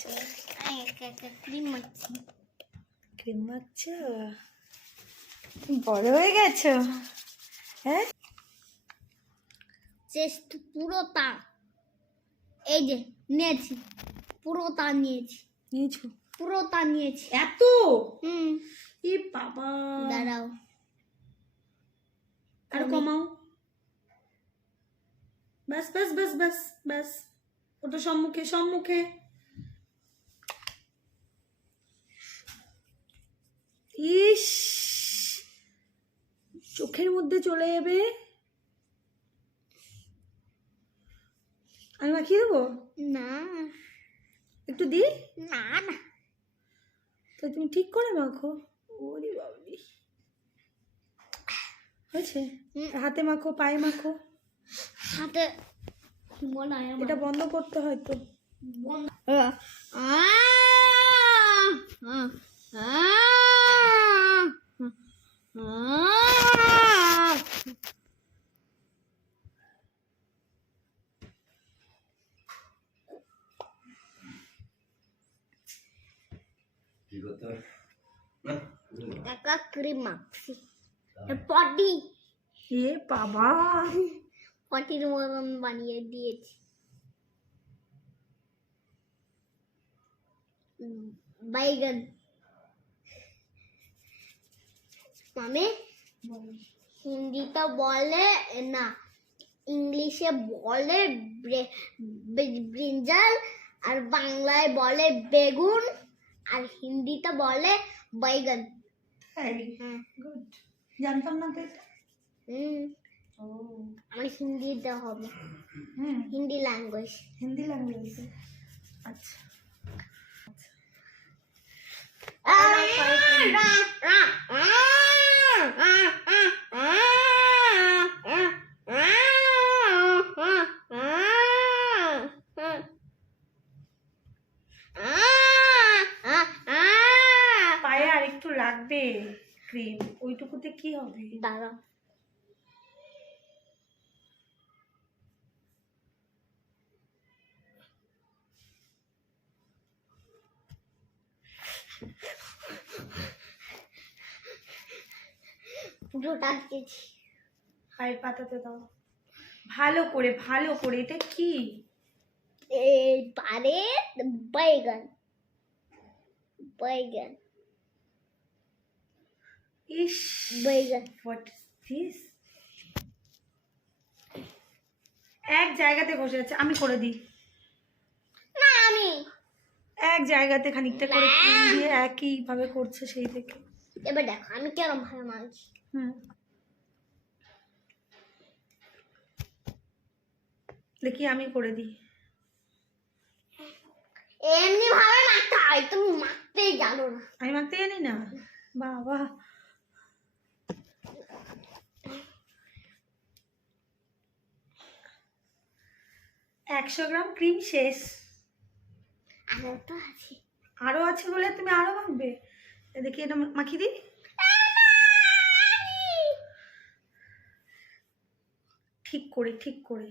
মাখছো cream মাখছি। Cream মাখছো? বড় হয়ে গেছো? হ্যাঁ? চেস্ট পুরো তা। এই যে নিয়েছি। পুরো তা নিয়েছি। নিয়েছো? পুরো তা নিয়েছি। এত? হুম। ই বাবা। দাঁড়াও। আর কমাও। বাস বাস বাস বাস বাস। ওটা সম্মুখে সম্মুখে। ইস চোখের মধ্যে চলে যাবে। আমি মাখিয়ে দেবো? না। একটু দি না না। তো তুমি ঠিক করে মাখো। ওরে বাবরি। হয়েছে। হাতে মাখো পায়ে মাখো। হাতে এটা বন্ধ করতে হয় তো। বন্ধ। না কাকা ক্রিম মাখছি পটি এ বাবা পটির মতন বানিয়ে দিয়েছি বাইগন মামে হিন্দিতে বলে না ইংলিশে বলে ব্রিঞ্জাল আর বাংলায় বলে বেগুন আর হিন্দিতে বলে বাইগন হ্যাঁ গুড জানতাম না তো এটা। হুম। ও। আমার হিন্দিতে হবে। হুম। হিন্দি ল্যাঙ্গুয়েজ হিন্দি ল্যাঙ্গুয়েজ আচ্ছা। ক্রিম ওইটুকুতে কি হবে? দাঁড়া। পুরোটা দিয়েছি পায়ের পাতাতে দাও। ভালো করে ভালো করে এটা কি? এবারে বাইগান। বাইগান। ইস হোয়াট দিস এক জায়গাতে বসে আছে আমি করে দিই। না আমি। এক জায়গাতে খানিকটা করে দিয়ে একই ভাবে করছে সেই থেকে। এবার দেখো আমি কেরম ভাবে মানছি হুম। দেখি আমি করে দিই। এমনি ভাবে মাখতে হয় তুমি মাখতেই জানো না। আমি মাখতে জানি না। বাবা। একশো গ্রাম ক্রিম শেষ। আর তো আছে। বলে তুমি আরও এ দেখি এটা মাখিয়ে দিই। ঠিক করে ঠিক করে।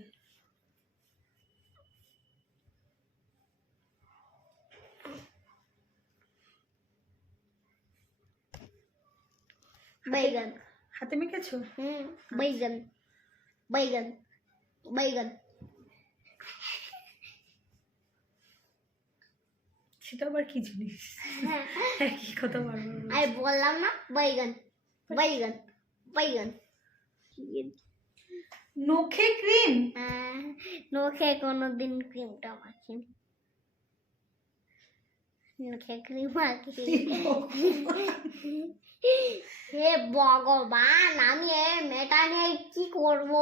বাইগান। হাতে মেখেছো? হুম বাইগান। বাইগান বাইগান। সেটা আবার কি জিনিস? কি কথা বারবার আমি বললাম না বাইগান বাইগান বাইগান। নখে ক্রিম? হ্যাঁ, নখে কোনোদিন ক্রিমটা মাখিনি নখে ক্রিম মাখি হে ভগবান আমি এ মেয়েটা নিয়ে কি করব?